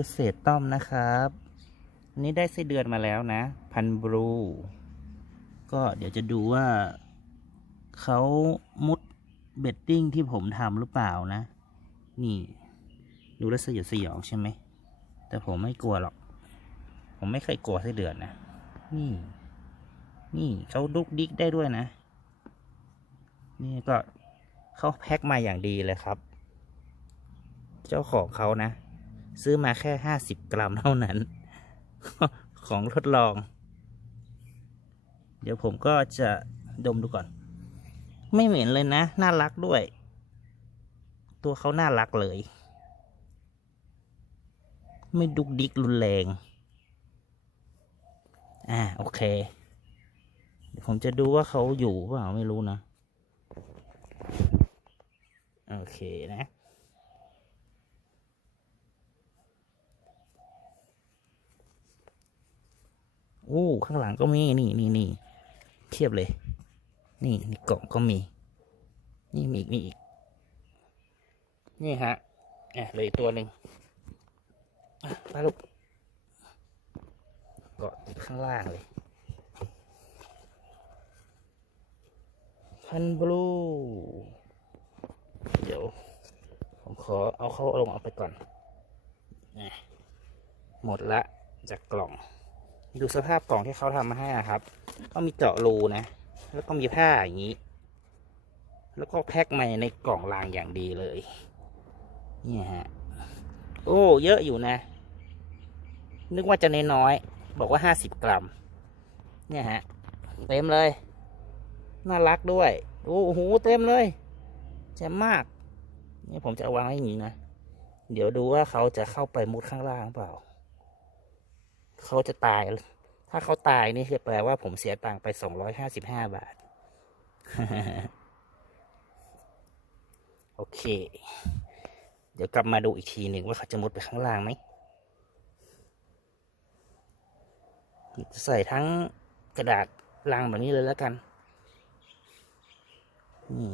เกษตรต้อมนะครับอันนี้ได้ไส้เดือนมาแล้วนะ พันบลูก็เดี๋ยวจะดูว่าเขามุดเบดดิ้งที่ผมทำหรือเปล่านะ นี่ ดูแลสยดสยองใช่ไหม แต่ผมไม่กลัวหรอก ผมไม่เคยกลัวไส้เดือนนะ นี่ นี่เขาดุกดิกได้ด้วยนะ นี่ก็เขาแพ็คมาอย่างดีเลยครับ เจ้าของเขานะ ซื้อมาแค่ห้าสิบกรัมเท่านั้น ของทดลอง เดี๋ยวผมก็จะดมดูก่อน ไม่เหม็นเลยนะ น่ารักด้วย ตัวเขาน่ารักเลย ไม่ดุกดิกรุนแรง อ่า โอเค เดี๋ยวผมจะดูว่าเขาอยู่เปล่าไม่รู้นะ โอเคนะ โอ้ข้างหลังก็มีนี่นี่นี่เทียบเลย นี่นี่กล่องก็มี นี่มีอีกนี่อีก นี่ฮะอะเลยตัวหนึ่งอะไปลูกเกาะอยู่ข้างล่างเลยพันบลู เดี๋ยว ผมขอเอาเขาลงเอาไปก่อน หมดละจากกล่อง ดูสภาพกล่องที่เขาทำมาให้อะครับ ก็มีเจาะรูนะ แล้วก็มีผ้าอย่างนี้ แล้วก็แพ็คมาในกล่องรางอย่างดีเลย เนี่ยฮะ โอ้ เยอะอยู่นะ นึกว่าจะน้อยๆบอกว่าห้าสิบกรัม เนี่ยฮะ เต็มเลย น่ารักด้วย โอ้โห เต็มเลยแจ่มมาก เนี่ยผมจะวางไว้อย่างนี้นะ เดี๋ยวดูว่าเขาจะเข้าไปมุดข้างล่างเปล่า เขาจะตาย ถ้าเขาตายนี่คือแปลว่าผมเสียตังค์ไปสองร้อยห้าสิบห้าบาท โอเค เดี๋ยวกลับมาดูอีกทีหนึ่งว่าเขาจะมุดไปข้างล่างไหม จะใส่ทั้งกระดาษลังแบบนี้เลยแล้วกัน นี่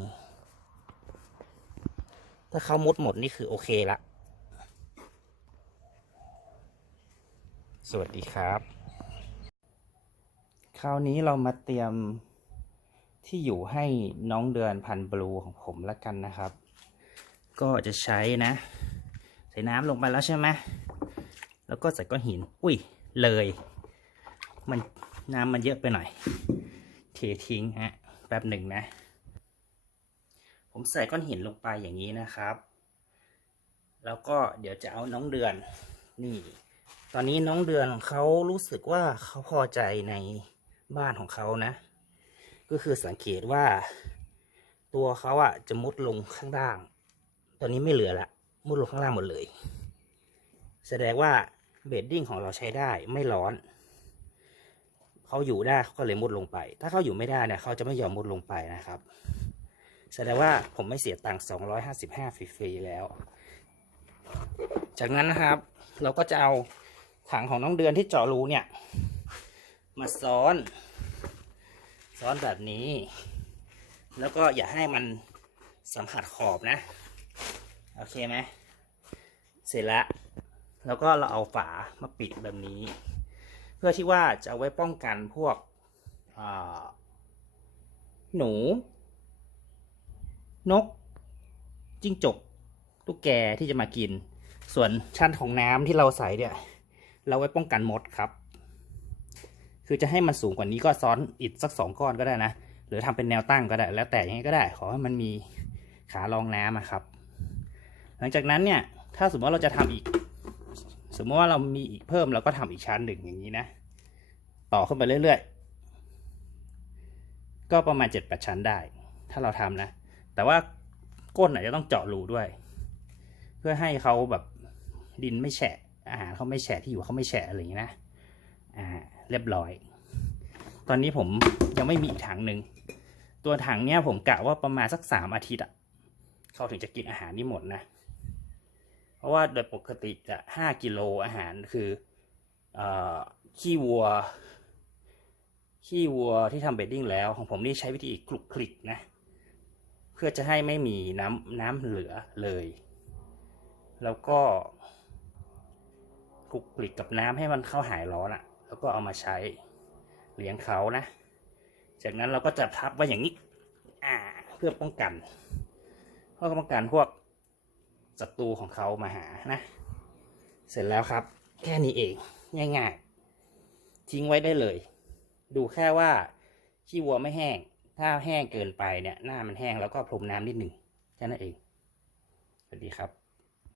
ถ้าเขามุดหมดนี่คือโอเคละ สวัสดีครับ คราวนี้เรามาเตรียมที่อยู่ให้น้องเดือนพันบลูของผมแล้วกันนะครับ ก็จะใช้นะ ใส่น้ำลงไปแล้วใช่ไหมแล้วก็ใส่ก้อนหิน อุ้ยเลย มันน้ำมันเยอะไปหน่อย เททิ้งฮะแป๊บหนึ่งนะ ผมใส่ก้อนหินลงไปอย่างนี้นะครับ แล้วก็เดี๋ยวจะเอาน้องเดือนนี่ ตอนนี้น้องเดือนเขารู้สึกว่าเขาพอใจในบ้านของเขานะ ก็คือสังเกตว่า ตัวเขาอะจะมุดลงข้างล่าง ตอนนี้ไม่เหลือละมุดลงข้างล่างหมดเลย แสดงว่าเบดดิ้งของเราใช้ได้ไม่ร้อน เขาอยู่ได้เขาก็เลยมุดลงไป ถ้าเขาอยู่ไม่ได้เนี่ยเขาจะไม่ยอมมุดลงไปนะครับ แสดงว่าผมไม่เสียตังค์255ฟรีๆแล้ว จากนั้นนะครับ เราก็จะเอา ถังของน้องเดือนที่เจาะรูเนี่ย มาซ้อน ซ้อนแบบนี้ แล้วก็อย่าให้มันสัมผัสขอบนะ โอเคไหมเสร็จแล้วแล้วก็เราเอาฝามาปิดแบบนี้ เพื่อที่ว่าจะไว้ป้องกันพวกหนู นก จิ้งจก ตุ๊กแกที่จะมากิน ส่วนชั้นของน้ำที่เราใส่เนี่ย เราไว้ป้องกันมดครับ คือจะให้มันสูงกว่านี้ก็ซ้อนอิฐสักสองก้อนก็ได้นะ หรือทำเป็นแนวตั้งก็ได้ แล้วแต่ยังไงก็ได้ ขอให้มันมีขารองน้ำครับ หลังจากนั้นเนี่ย ถ้าสมมติว่าเราจะทำอีก สมมติว่าเรามีอีกเพิ่มเราก็ทำอีกชั้นหนึ่งอย่างนี้นะ ต่อขึ้นไปเรื่อยๆ ก็ประมาณเจ็ดแปดชั้นได้ ถ้าเราทำนะ แต่ว่าก้นอาจจะต้องเจาะรูด้วย เพื่อให้เขาแบบดินไม่แฉะ อาหารเขาไม่แฉะที่อยู่เขาไม่แฉะอะไรอย่างนี้นะอ่าเรียบร้อย ตอนนี้ผมยังไม่มีอีกถังหนึ่งตัวถังเนี้ยผมกะว่าประมาณสักสามอาทิตย์อะเขาถึงจะกินอาหารนี่หมดนะ เพราะว่าโดยปกติจะห้ากิโลอาหารคืออขี้วัว ขี้วัวที่ทำเบดดิ้งแล้ว ของผมนี่ใช้วิธีคลุกคลิกนะ เพื่อจะให้ไม่มีน้ำน้ำเหลือเลย แล้วก็ ลุกคลิกกับน้ำให้มันเข้าหายร้อนอะแล้วก็เอามาใช้เลี้ยงเขานะ จากนั้นเราก็จะทับไว้อย่างนี้ อ่า เพื่อป้องกัน เพื่อป้องกันพวกศัตรูของเขามาหานะ เสร็จแล้วครับ แค่นี้เองง่ายๆ ทิ้งไว้ได้เลย ดูแค่ว่าขี้วัวไม่แห้ง ถ้าแห้งเกินไปเนี่ย หน้ามันแห้งแล้วก็พรมน้ำนิดหนึ่งแค่นั้นเอง สวัสดีครับ